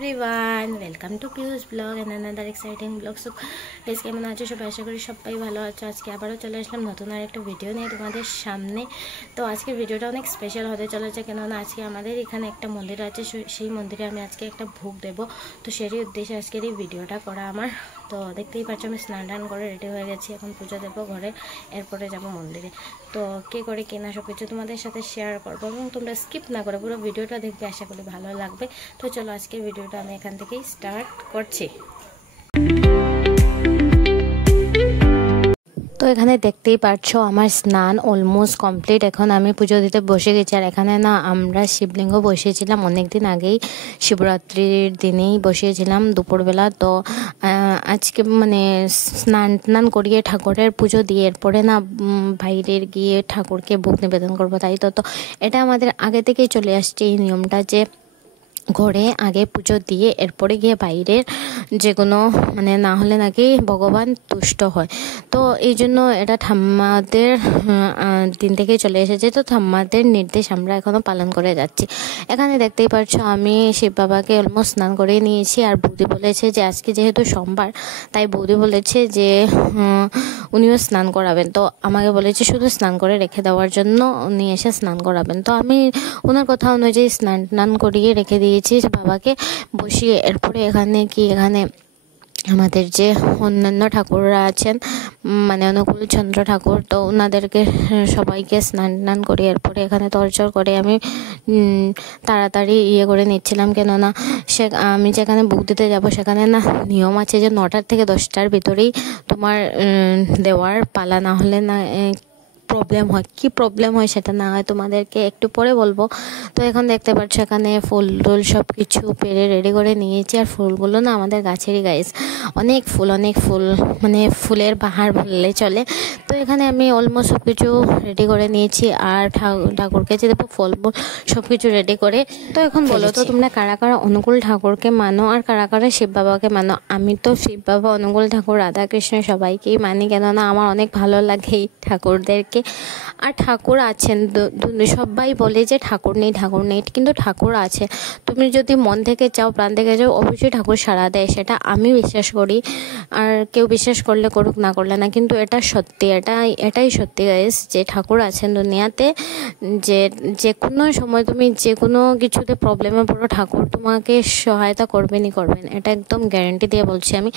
Everyone, welcome to পিউস blog and another exciting blog. So guys, কেমন আছো সবাই? আশা করি সবাই ভালো আছো। আজকে আবারও চলে আসলাম নতুন আর একটা ভিডিও নিয়ে তোমাদের সামনে। তো আজকের ভিডিওটা অনেক স্পেশাল হতে চলেছে, কেননা আজকে আমাদের এখানে একটা মন্দির আছে, সেই মন্দিরে আমি আজকে একটা ভোগ দেবো। তো সেরই উদ্দেশ্যে আজকের এই ভিডিওটা করা আমার। তো দেখতেই পাচ্ছ আমি স্নান টান করে রেডি হয়ে গেছি, এখন পুজো দেবো ঘরে, এরপরে যাব মন্দিরে। তো কে করে কেনা সব কিছু তোমাদের সাথে শেয়ার করবো এবং তোমরা স্কিপ না করে পুরো ভিডিওটা দেখবে, আশা করি ভালো লাগবে। তো চলো আজকের ভিডিওটা আমি এখান থেকেই স্টার্ট করছি। তো এখানে দেখতেই পাচ্ছ আমার স্নান অলমোস্ট কমপ্লিট। এখন আমি পুজো দিতে বসে গেছি। আর এখানে না আমরা শিবলিঙ্গ বসিয়েছিলাম অনেক দিন আগেই, শিবরাত্রির দিনেই বসিয়েছিলাম দুপুরবেলা। তো আজকে মানে স্নান টান করিয়ে ঠাকুরের পুজো দিয়ে এরপরে না বাইরের গিয়ে ঠাকুরকে ভোগ নিবেদন করবো, তাই তো। তো এটা আমাদের আগে থেকেই চলে আসছে এই নিয়মটা, যে ঘরে আগে পুজো দিয়ে এরপরে গিয়ে বাইরের যে কোনো মানে না হলে নাকি ভগবান তুষ্ট হয়। তো এই জন্য এটা ঠাম্মাদের দিন থেকেই চলে এসেছে। তো ঠাম্মাদের নির্দেশ আমরা এখনও পালন করে যাচ্ছি। এখানে দেখতেই পাচ্ছ আমি শিব বাবাকে অলমোস্ট স্নান করে নিয়েছি। আর বৌদি বলেছে যে আজকে যেহেতু সোমবার, তাই বৌদি বলেছে যে উনিও স্নান করাবেন। তো আমাকে বলেছে শুধু স্নান করে রেখে দেওয়ার জন্য, উনি এসে স্নান করাবেন। তো আমি ওনার কথা অনুযায়ী স্নান টান করিয়ে রেখে দিয়েছি বাবাকে বসিয়ে। এরপরে এখানে আমাদের যে অন্যান্য ঠাকুররা আছেন, মানে অনুকূল চন্দ্র ঠাকুর, তো ওনাদেরকে সবাইকে স্নান টান করি। এরপরে এখানে তরচর করে আমি তাড়াতাড়ি করে নিচ্ছিলাম, কেননা আমি যেখানে বুক দিতে যাবো সেখানে না নিয়ম আছে যে 9টার থেকে 10টার ভিতরেই তোমার দেওয়ার পালা, না হলে না প্রবলেম হয়। কি প্রবলেম হয় সেটা না হয় তোমাদেরকে একটু পরে বলবো। তো এখন দেখতে পাচ্ছ এখানে ফুল টুল সব কিছু পেরে রেডি করে নিয়েছি। আর ফুলগুলো না আমাদের গাছেরই গাইস, অনেক ফুল মানে ফুলের বাহার বললে চলে। তো এখানে আমি অলমোস্ট সব কিছু রেডি করে নিয়েছি। আর ঠাকুরকে যে দেবো ফল সব কিছু রেডি করে। তো এখন বলো তো তোমরা কারা কারা অনুকূল ঠাকুরকে মানো আর কারা কারা শিব বাবাকে মানো? আমি তো শিব বাবা, অনুকূল ঠাকুর, রাধা কৃষ্ণ সবাইকেই মানি, কেননা আমার অনেক ভালো লাগে এই ঠাকুরদেরকে। আর ঠাকুর আছেন, সবাই বলে যে ঠাকুর নেই, কিন্তু ঠাকুর আছে। তুমি যদি মন থেকে চাও, প্রাণ থেকে চাও, অবশ্যই ঠাকুর সাড়া দেয়, সেটা আমি বিশ্বাস করি। আর কেউ বিশ্বাস করলে করুক, না করলে না, কিন্তু এটা সত্যি, এটাই সত্যি গাইস, যে ঠাকুর আছেন দুনিয়াতে। যে কোনো সময় তুমি যে কোনো কিছুতে প্রবলেমে পড়ো, ঠাকুর তোমাকে সহায়তা করবেন, এটা একদম গ্যারান্টি দিয়ে বলছি আমি।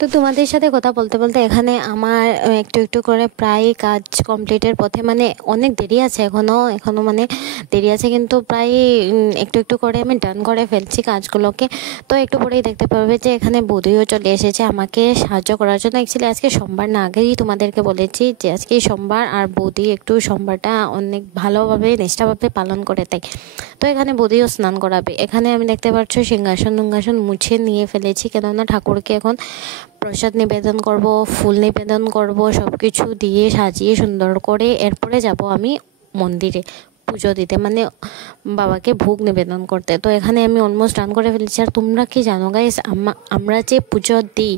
তো তোমাদের সাথে কথা বলতে বলতে এখানে আমার একটু করে প্রায় কাজ কমপ্লিটের পথে, মানে অনেক দেরি আছে এখনো মানে দেরি আছে, কিন্তু প্রায় একটু করে আমি ডান করে ফেলছি কাজগুলোকে। তো একটু পরেই দেখতে পাবে যে এখানে বৌদিও চলে এসেছে আমাকে সাহায্য করার জন্য। অ্যাকচুয়ালি আজকে সোমবার না, আগেই তোমাদেরকে বলেছি যে আজকে সোমবার, আর বৌদি একটু সোমবারটা অনেক ভালোভাবে নিষ্ঠাভাবে পালন করে, তাই। তো এখানে বৌদিও স্নান করাবে। এখানে আমি দেখতে পাচ্ছ সিংহাসন মুছে নিয়ে ফেলেছি, কেননা ঠাকুরকে এখন প্রসাদ নিবেদন করব, ফুল নিবেদন করব, সব কিছু দিয়ে সাজিয়ে সুন্দর করে এরপরে যাব আমি মন্দিরে পুজো দিতে, মানে বাবাকে ভোগ নিবেদন করতে। তো এখানে আমি অলমোস্ট রান করে ফেলেছি। আর তোমরা কি জানো গাইস, আমরা যে পুজো দিই,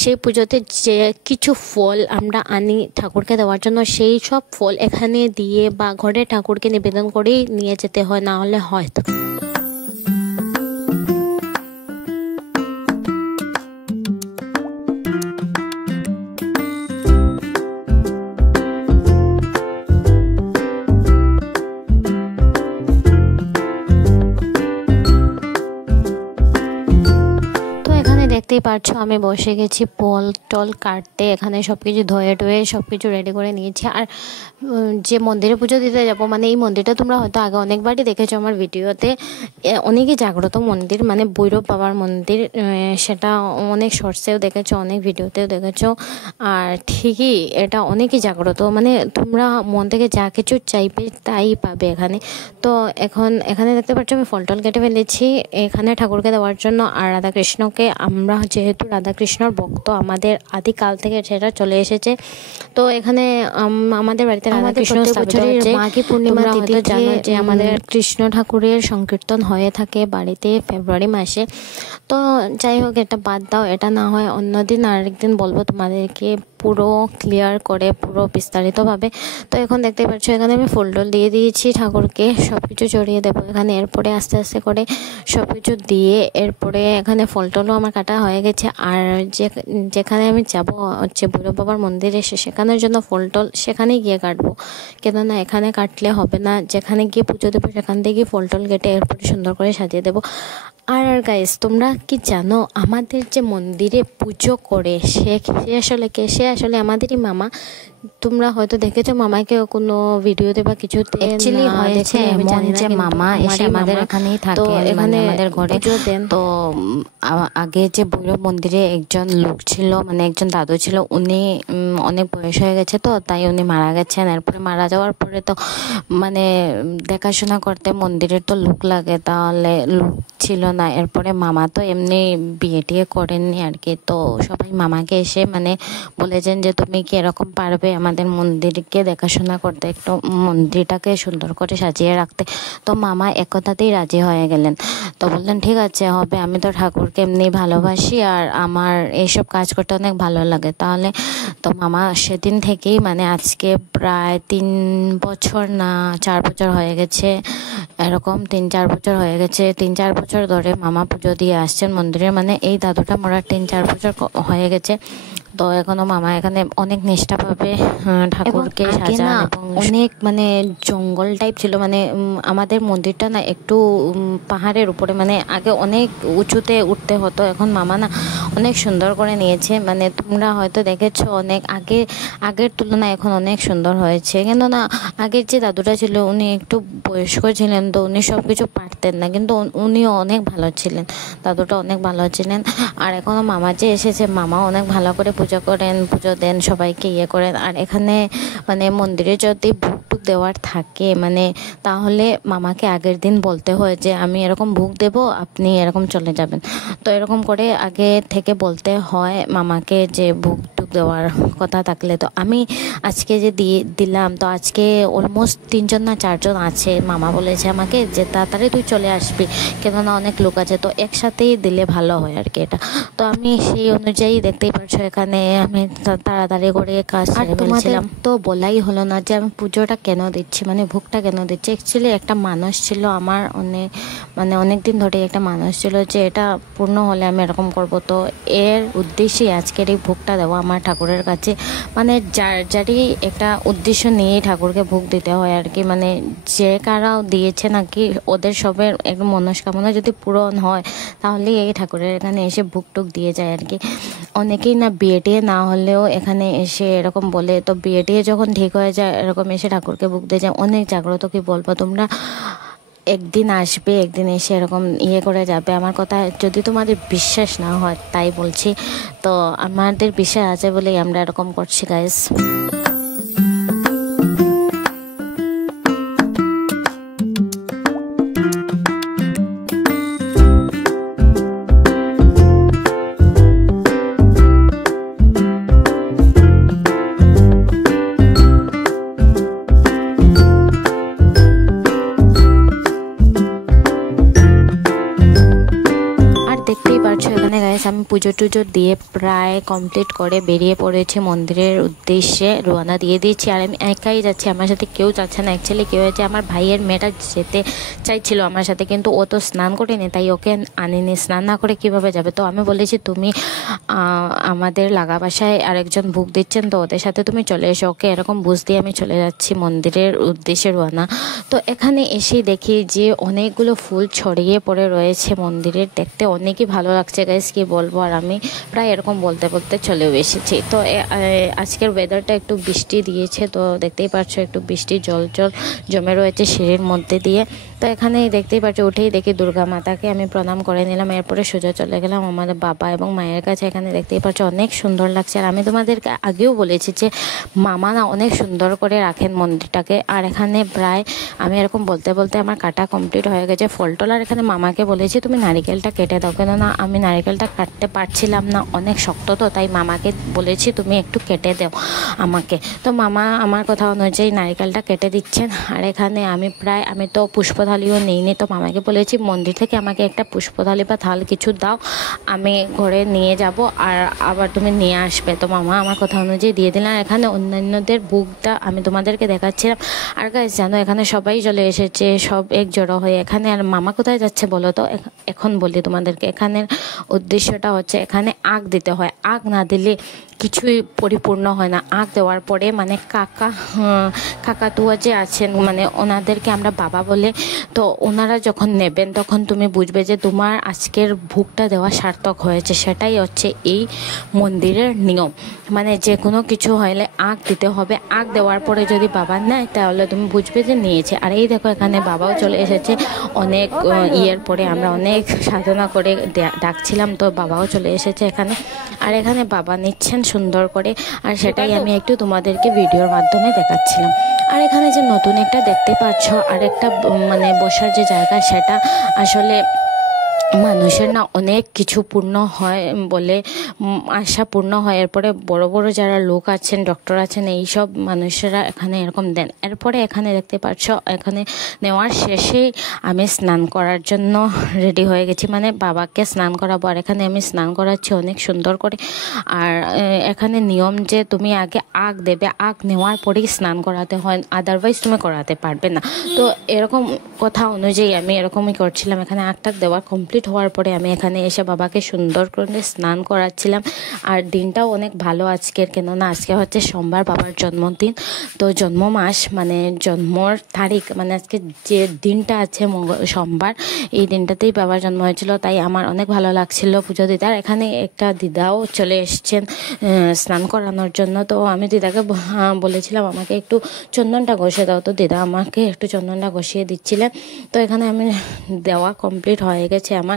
সেই পুজোতে যে কিছু ফল আমরা আনি ঠাকুরকে দেওয়ার জন্য, সেই সব ফল এখানে দিয়ে বা ঘরে ঠাকুরকে নিবেদন করেই নিয়ে যেতে হয়, না হলে হয়তো দেখতেই পারছো আমি বসে গেছি ফল টল কাটতে। এখানে সব কিছু ধুয়ে সব কিছু রেডি করে নিয়েছি। আর যে মন্দিরে পুজো দিতে যাবো, মানে এই মন্দিরটা তোমরা হয়তো আগে অনেকবারই দেখেছো আমার ভিডিওতে, অনেকই জাগ্রত মন্দির, মানে ভৈরব বাবার মন্দির। সেটা অনেক শর্টসেও দেখেছো, অনেক ভিডিওতেও দেখেছো। আর ঠিকই এটা অনেকই জাগ্রত, মানে তোমরা মন থেকে যা কিছু চাইবে তাই পাবে এখানে। তো এখানে দেখতে পাচ্ছ আমি ফল টল কেটে ফেলেছি এখানে ঠাকুরকে দেওয়ার জন্য। আর রাধাকৃষ্ণকে, আমরা যেহেতু রাধাকৃষ্ণর ভক্ত, আমাদের আদিকাল থেকে সেটা চলে এসেছে। তো এখানে আমাদের বাড়িতে রাধাকৃষ্ণ মাঘী পূর্ণিমা তিথি জানো যে আমাদের কৃষ্ণ ঠাকুরের সংকীর্তন হয়ে থাকে বাড়িতে ফেব্রুয়ারি মাসে। তো যাই হোক, এটা বাদ দাও, এটা না হয় অন্যদিন আরেকদিন বলবো তোমাদেরকে পুরো ক্লিয়ার করে, পুরো বিস্তারিতভাবে। তো এখন দেখতে পাচ্ছ এখানে আমি ফুল টুল দিয়ে দিয়েছি ঠাকুরকে, সব কিছু চড়িয়ে দেবো এখানে। এরপরে আস্তে আস্তে করে সব কিছু দিয়ে এরপরে এখানে ফল টলও আমার কাটা হয়ে গেছে। আর যেখানে আমি যাব হচ্ছে ভৈরব বাবার মন্দিরে, সেখানের জন্য ফল টল সেখানেই গিয়ে কাটবো, কেননা এখানে কাটলে হবে না, যেখানে গিয়ে পুজো দেবো সেখান থেকে ফল টল কেটে এরপরে সুন্দর করে সাজিয়ে দেবো। আর গাইস, তোমরা কি জানো আমাদের যে মন্দিরে পুজো করে সে আসলে কে? সে আসলে আমাদেরই মামা। তোমরা হয়তো দেখেছো মামাকে কোনো ভিডিওতে বা কিছুতে। অ্যাকচুয়ালি হয়েছে এমন যে মামা এসে আমাদের এখানেই থাকে, মানে আমাদের ঘরে। তো আগে যে ভৈরব মন্দিরে একজন লোক ছিল, মানে একজন দাদু ছিল, উনি অনেক বয়স হয়ে গেছে, তো তাই উনি মারা গেছেন। এরপরে মারা যাওয়ার পরে তো মানে দেখাশোনা করতে মন্দিরের তো লোক লাগে, তাহলে লোক ছিল না। এরপরে মামা তো এমনি বিয়ে টিয়ে করেননি আর কি। তো সবাই মামাকে এসে মানে বলেছেন যে তুমি কি এরকম পারবে আমাদের মন্দিরকে দেখাশোনা করতে, একটু মন্দিরটাকে সুন্দর করে সাজিয়ে রাখতে? তো মামা একথাতেই রাজি হয়ে গেলেন। তো বললেন ঠিক আছে হবে, আমি তো ঠাকুরকে এমনি ভালোবাসি আর আমার এইসব কাজ করতে অনেক ভালো লাগে। তাহলে তো মামা সেদিন থেকেই মানে আজকে প্রায় 3 বছর না 4 বছর হয়ে গেছে, এরকম 3-4 বছর হয়ে গেছে। 3-4 বছর ধরে মামা পুজো দিয়ে আসছেন মন্দিরে, মানে এই দাদুটা মরার 3-4 বছর হয়ে গেছে। তো এখনো মামা এখানে অনেক নিষ্ঠাভাবে ঠাকুরকে সাজান। এবং অনেক মানে জঙ্গল টাইপ ছিল, মানে আমাদের মন্দিরটা না একটু পাহাড়ের উপরে, মানে আগে অনেক উঁচুতে উঠতে হতো, এখন মামা না অনেক সুন্দর করে নিয়েছে। মানে তোমরা হয়তো দেখেছো অনেক আগের তুলনায় এখন অনেক সুন্দর হয়েছে। কিন্তু না আগের যে দাদুটা ছিল উনি একটু বয়স্ক ছিলেন, তো উনি সব কিছু পারতেন না, কিন্তু উনিও অনেক ভালো ছিলেন, দাদুটা অনেক ভালো ছিলেন। আর এখনও মামা যে এসেছে, মামা অনেক ভালো করে পুজো করেন, পুজো দেন, সবাইকে ইয়ে করেন। আর এখানে মানে মন্দিরে যদি ভোগ টুক দেওয়ার থাকে মানে তাহলে মামাকে আগের দিন বলতে হয় যে আমি এরকম ভোগ দেব, আপনি এরকম চলে যাবেন। তো এরকম করে আগে থেকে বলতে হয় মামাকে যে ভোগ টুক দেওয়ার কথা থাকলে। তো আমি আজকে যে দিলাম, তো আজকে অলমোস্ট 3 জন না 4 জন আছে। মামা বলেছে আমাকে যে তাড়াতাড়ি তুই চলে আসবি, কেননা অনেক লোক আছে, তো একসাথেই দিলে ভালো হয় আর কি এটা। তো আমি সেই অনুযায়ী দেখতেই পারছো এখানে আমি তাড়াতাড়ি করে কাজ সেরে ফেলছিলাম। তো বলাই হলো না যে আমি পুজোটা কেন দিচ্ছি, মানে ভোগটা কেন দিচ্ছি। অ্যাকচুয়ালি একটা মানুষ ছিল আমার অনেক দিন ধরে একটা মানুষ ছিল যে এটা পূর্ণ হলে আমি এরকম করব। তো এর উদ্দেশ্যে আজকের এই ভোগটা দেওয়া আমার ঠাকুরের কাছে, মানে যারই একটা উদ্দেশ্য নিয়ে ঠাকুরকে ভোগ দিতে হয় আর কি। মানে যে কারাও দিয়েছে নাকি ওদের সবের একটা মনস্কামনা যদি পূরণ হয় তাহলে এই ঠাকুরের এখানে এসে ভোগ টুক দিয়ে যায় আর কি। অনেকেই না বিয়ে টিয়ে না হলেও এখানে এসে এরকম বলে, তো বিয়ে টিয়ে যখন ঠিক হয়ে যায় এরকম এসে ঠাকুরকে ভোগ দিয়ে যায়। অনেক জাগ্রত, কি বলবো, তোমরা একদিন আসবে, একদিন এসে এরকম ইয়ে করে যাবে। আমার কথা যদি তোমাদের বিশ্বাস না হয় তাই বলছি, তো আমাদের বিশ্বাস আছে বলেই আমরা এরকম করছি গাইস। আমি পুজো টুজো দিয়ে প্রায় কমপ্লিট করে বেরিয়ে পড়েছি মন্দিরের উদ্দেশ্যে, রওনা দিয়ে দিয়েছি। আর আমি একাই যাচ্ছি, আমার সাথে কেউ যাচ্ছে না। অ্যাকচুয়ালি কেউ হয়েছে, আমার ভাইয়ের মেয়েটা যেতে চাইছিল আমার সাথে, কিন্তু ও তো স্নান করেনি, তাই ওকে আনিনি। স্নান না করে কীভাবে যাবে? তো আমি বলেছি তুমি আমাদের লাগা বাসায় আরেকজন ভোগ দিচ্ছেন, তো ওদের সাথে তুমি চলে এসো। ওকে এরকম বুঝ দিয়ে আমি চলে যাচ্ছি মন্দিরের উদ্দেশ্যে রওনা। তো এখানে এসে দেখি যে অনেকগুলো ফুল ছড়িয়ে পড়ে রয়েছে মন্দিরের, দেখতে অনেকই ভালো লাগছে গাইস, কি বলবো। আর আমি প্রায় এরকম বলতে বলতে চলেও এসেছি। তো আজকের ওয়েদারটা একটু বৃষ্টি দিয়েছে, তো দেখতেই পাচ্ছ একটু বৃষ্টি জল জমে রয়েছে সিঁড়ির মধ্যে দিয়ে। তো এখানে দেখতেই পাচ্ছ উঠেই দেখি দুর্গা মাতাকে আমি প্রণাম করে নিলাম। এরপরে সোজা চলে গেলাম আমাদের বাবা এবং মায়ের কাছে। এখানে দেখতেই পাচ্ছ অনেক সুন্দর লাগছে। আর আমি তোমাদেরকে আগেও বলেছি যে মামা না অনেক সুন্দর করে রাখেন মন্দিরটাকে। আর এখানে প্রায় আমি এরকম বলতে বলতে আমার কাটা কমপ্লিট হয়ে গেছে ফল টল। আর এখানে মামাকে বলেছি তুমি নারিকেলটা কেটে দাও, কেননা আমি নারকেলটা কাটতে পারছিলাম না, অনেক শক্ত তো, তাই মামাকে বলেছি তুমি একটু কেটে দাও আমাকে। তো মামা আমার কথা অনুযায়ী নারকেলটা কেটে দিচ্ছেন। আর এখানে আমি তো পুষ্পথালিও নিইনি, তো মামাকে বলেছি মন্দির থেকে আমাকে একটা পুষ্পথালি বা থাল কিছু দাও, আমি ঘরে নিয়ে যাব আর আবার তুমি নিয়ে আসবে। তো মামা আমার কথা অনুযায়ী দিয়ে দিলাম। এখানে অন্যান্যদের বুকটা আমি তোমাদেরকে দেখাচ্ছিলাম। আর গাইস জানো এখানে সবাই চলে এসেছে, সব এক জড়ো হয়ে এখানে। আর মামা কোথায় যাচ্ছে বলো তো? এখন বলি তোমাদেরকে, এখানের উদ্দেশ্যটা হচ্ছে এখানে আগ দিতে হয়, আগ না দিলে কিছুই পরিপূর্ণ হয় না। আগ দেওয়ার পরে মানে কাকাতুয়া যে আছেন মানে ওনাদেরকে আমরা বাবা বলে, তো ওনারা যখন নেবেন তখন তুমি বুঝবে যে তোমার আজকের ভোগটা দেওয়া সার্থক হয়েছে। সেটাই হচ্ছে এই মন্দিরের নিয়ম, মানে যে কোনো কিছু হলে আগ দিতে হবে। আগ দেওয়ার পরে যদি বাবা নেয় তাহলে তুমি বুঝবে যে নিয়েছে। আর এই দেখো এখানে বাবাও চলে এসেছে, অনেক ইয়ের পরে আমরা অনেক সাধনা করে ডাকছিলাম, তো বাবাও চলে এসেছে এখানে। আর এখানে বাবা নিচ্ছেন সুন্দর করে, আর সেটাই আমি একটু তোমাদেরকে ভিডিওর মাধ্যমে দেখাচ্ছিলাম। আর এখানে যে নতুন একটা দেখতে পাচ্ছ আর একটা মানে বসার যে জায়গা, সেটা আসলে মানুষের না অনেক কিছু পূর্ণ হয় বলে আশা পূর্ণ হয়। এরপরে বড় বড় যারা লোক আছেন, ডক্টর আছেন, এই সব মানুষেরা এখানে এরকম দেন। এরপরে এখানে দেখতে পাচ্ছ এখানে নেওয়ার শেষে আমি স্নান করার জন্য রেডি হয়ে গেছি, মানে বাবাকে স্নান করাবো। আর এখানে আমি স্নান করাচ্ছি অনেক সুন্দর করে। আর এখানে নিয়ম যে তুমি আগে আগ দেবে, আগ নেওয়ার পরেই স্নান করাতে হয়, আদারওয়াইজ তুমি করাতে পারবে না। তো এরকম কথা অনুযায়ী আমি এরকমই করছিলাম। এখানে আগটা দেওয়ার কমপ্লিট হওয়ার পরে আমি এখানে এসে বাবাকে সুন্দর করে স্নান করাচ্ছিলাম। আর দিনটাও অনেক ভালো আজকের, কেননা আজকে হচ্ছে সোমবার, বাবার জন্মদিন। তো জন্ম মাস মানে জন্মর তারিখ মানে আজকে যে দিনটা আছে সোমবার, এই দিনটাতেই বাবার জন্ম হয়েছিল, তাই আমার অনেক ভালো লাগছিল পুজো দিতে। আর এখানে একটা দিদাও চলে এসছেন স্নান করানোর জন্য। তো আমি দিদাকে বলেছিলাম আমাকে একটু চন্দনটা ঘষে দাও, তো দিদা আমাকে একটু চন্দনটা ঘষিয়ে দিচ্ছিলেন। তো এখানে আমি দেওয়া কমপ্লিট হয়ে গেছে আমার,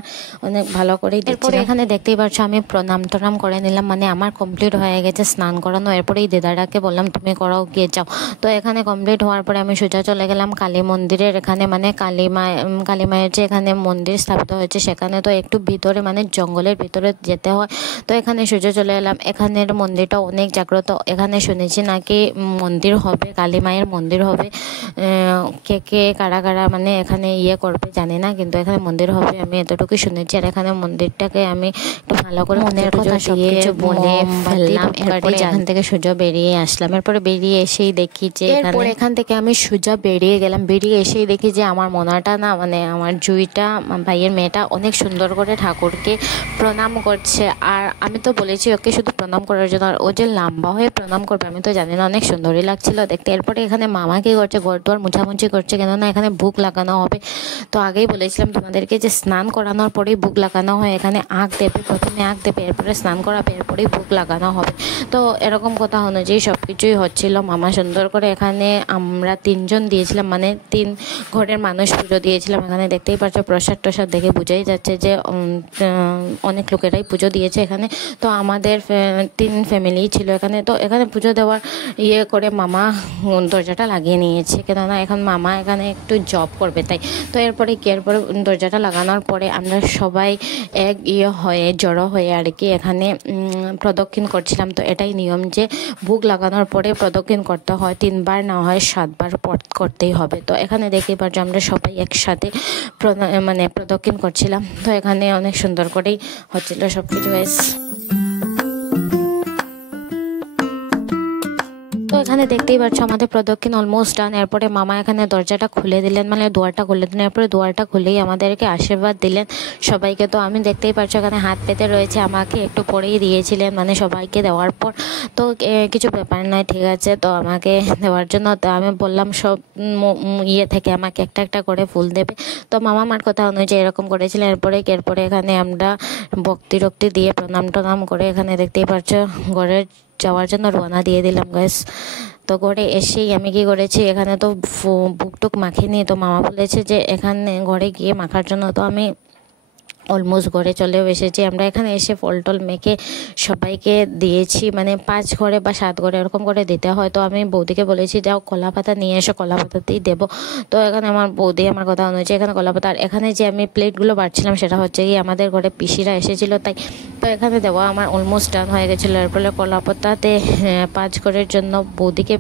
অনেক ভালো করেই দিচ্ছি। এখানে দেখতেই পাচ্ছ আমি প্রণাম টনাম করে নিলাম, মানে আমার কমপ্লিট হয়ে গেছে স্নান করানো। এরপরেই দিদাটাকে বললাম তুমি করাও, গিয়ে যাও। তো এখানে কমপ্লিট হওয়ার পরে আমি সোজা চলে গেলাম কালী মন্দিরের এখানে, মানে কালী মায়ের যে এখানে মন্দির স্থাপিত হয়েছে সেখানে। তো একটু ভিতরে মানে জঙ্গলের ভিতরে যেতে হয়, তো এখানে সোজা চলে এলাম। এখানের মন্দিরটা অনেক জাগ্রত, এখানে শুনেছি নাকি মন্দির হবে, কালী মায়ের মন্দির হবে। কে কারা কারা মানে এখানে ইয়ে করবে জানি না, কিন্তু এখানে মন্দির হবে আমি এতটুকুই শুনেছি। আর এখানে মন্দিরটাকে আমি একটু ভালো করে মনের কথা দিয়ে বলে ফেললাম। এরপরে এখান থেকে সোজা বেরিয়ে আসলাম। এরপরে বেরিয়ে এসেই দেখি যে এখান থেকে আমি সোজা বেরিয়ে গেলাম। বেরিয়ে এসেই দেখি যে আমার মনাটা না মানে আমার জুইটা ভাইয়ের মেয়েটা অনেক সুন্দর করে ঠাকুরকে প্রণাম করছে। আর আমি তো বলেছি ওকে শুধু প্রণাম করার জন্য, আর ও যে লম্বা হয়ে প্রণাম করবে আমি তো জানি না, অনেক সুন্দরই লাগছিল দেখতে। এরপরে এখানে মামা কি করছে, ঘর দুয়ার মুছামুছি করছে, কেননা এখানে বুক লাগানো হবে। তো আগেই বলেছিলাম তোমাদেরকে যে স্নান করানোর পরেই বুক লাগানো হয়, এখানে আগ দেবে, প্রথমে আগ দেবে, এরপরে স্নান করাবে, এরপরেই বুক লাগানো হবে। তো এরকম কথা অনুযায়ী সব কিছুই হচ্ছিল। মামা সুন্দর করে এখানে আমরা 3 জন দিয়েছিলাম, মানে 3 ঘরের মানুষ পুজো দিয়েছিলাম। এখানে দেখতেই পাচ্ছ প্রসাদ টসাদ দেখে বোঝাই যাচ্ছে যে অনেক লোকেরাই পুজো দিয়েছে এখানে। তো আমাদের 3 ফ্যামিলি ছিল এখানে। তো এখানে পুজো দেওয়ার ইয়ে করে মামা দরজাটা লাগিয়ে নিয়েছে, কেননা এখন মামা এখানে একটু জব করবে তাই। তো এরপরে দরজাটা লাগানোর পরে আমরা সবাই এক হয়ে জড়ো হয়ে আর কি এখানে প্রদক্ষিণ করছিলাম। তো এটাই নিয়ম যে ভোগ লাগানোর পরে প্রদক্ষিণ করতে হয়, 3 বার না হয় 7 বার করতেই হবে। তো এখানে দেখতেই পাচ্ছ আমরা সবাই একসাথে মানে প্রদক্ষিণ করছিলাম। তো এখানে অনেক সুন্দর করেই হচ্ছিল সব কিছু। তো এখানে দেখতেই পাচ্ছ আমাদের প্রদক্ষিণ অলমোস্ট ডান। এরপরে মামা এখানে দরজাটা খুলে দিলেন, মানে দুয়ারটা খুলে দিলেন। এরপরে দুয়ারটা খুলেই আমাদেরকে আশীর্বাদ দিলেন সবাইকে। তো আমি দেখতেই পাচ্ছ এখানে হাত পেতে রয়েছে, আমাকে একটু পরেই দিয়েছিলেন মানে সবাইকে দেওয়ার পর। তো কিছু ব্যাপার নয়, ঠিক আছে। তো আমাকে দেওয়ার জন্য তো আমি বললাম সব ইয়ে থেকে আমাকে একটা একটা করে ফুল দেবে। তো মামা আমার কথা অনুযায়ী এরকম করেছিলেন। এরপরে এখানে আমরা ভক্তি টক্তি দিয়ে প্রণাম টনাম করে এখানে দেখতেই পাচ্ছ ঘরের যাওয়ার জন্য রওনা দিয়ে দিলাম গাইস। তো ঘরে এসেই আমি কি করেছি, এখানে তো বুক টুক মাখিনি। তো মামা বলেছে যে এখানে ঘরে গিয়ে মাখার জন্য। তো আমি অলমোস্ট ঘরে চলেও এসেছি আমরা। এখানে এসে ফল টল মেখে সবাইকে দিয়েছি, মানে 5 ঘরে বা 7 ঘরে এরকম করে দিতে হয়। তো আমি বৌদিকে বলেছি যাও কলা পাতা নিয়ে এসো, কলা পাতাতেই দেবো। তো এখানে আমার বৌদি আমার কথা অনুযায়ী এখানে কলা পাতা, আর এখানে যে আমি প্লেটগুলো বাড়ছিলাম সেটা হচ্ছে কি আমাদের ঘরে পিসিরা এসেছিলো তাই। তো এখানে দেওয়া আমার অলমোস্ট ডান হয়ে গেছিলো। এরপরে কলা পাতাতে 5 ঘরের জন্য বৌদিকে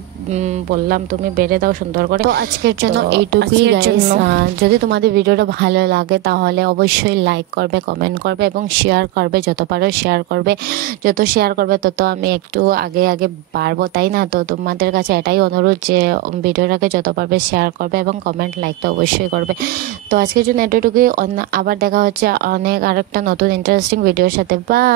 বললাম তুমি বেড়ে দাও সুন্দর করে। তো আজকের জন্য এইটুকুই গাইস। যদি তোমাদের ভিডিওটা ভালো লাগে তাহলে অবশ্যই লাইক করবে, কমেন্ট করবে এবং শেয়ার করবে, যত পারো শেয়ার করবে। যত শেয়ার করবে তত আমি একটু আগে আগে বাড়বো, তাই না? তো তোমাদের কাছে এটাই অনুরোধ যে ভিডিওটাকে যত পারবে শেয়ার করবে এবং কমেন্ট লাইক তো অবশ্যই করবে। তো আজকের জন্য এতটুকুই, আবার দেখা হচ্ছে অনেক আরেকটা নতুন ইন্টারেস্টিং ভিডিওর সাথে। বাই।